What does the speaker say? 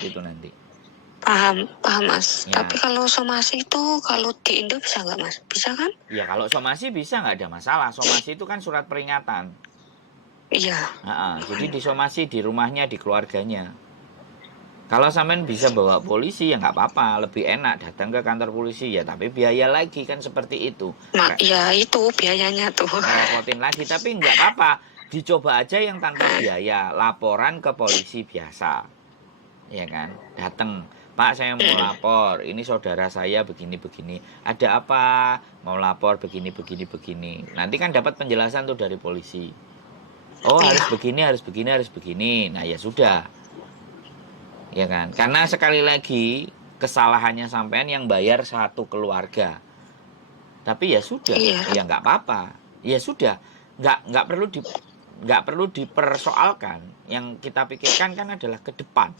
gitu nanti. Paham Mas. Ya. Tapi kalau somasi itu kalau di Indo bisa nggak Mas? Bisa kan? Ya kalau somasi bisa, nggak ada masalah. Somasi itu kan surat peringatan. Iya. Jadi disomasi di rumahnya, di keluarganya. Kalau sampean bisa bawa polisi ya nggak apa-apa, lebih enak datang ke kantor polisi ya, tapi biaya lagi kan seperti itu. Ya itu biayanya tuh. Ngerepotin lagi, tapi nggak apa-apa. Dicoba aja yang tanpa biaya, laporan ke polisi biasa. Ya kan? Datang, Pak saya mau lapor, ini saudara saya begini-begini. Ada apa? Mau lapor begini-begini. Nanti kan dapat penjelasan tuh dari polisi. Oh harus begini, harus begini, harus begini. Nah ya sudah. Ya kan? Karena sekali lagi kesalahannya sampean yang bayar satu keluarga. Tapi ya sudah, ya nggak apa-apa. Ya sudah, nggak perlu dipersoalkan. Yang kita pikirkan kan adalah ke depan.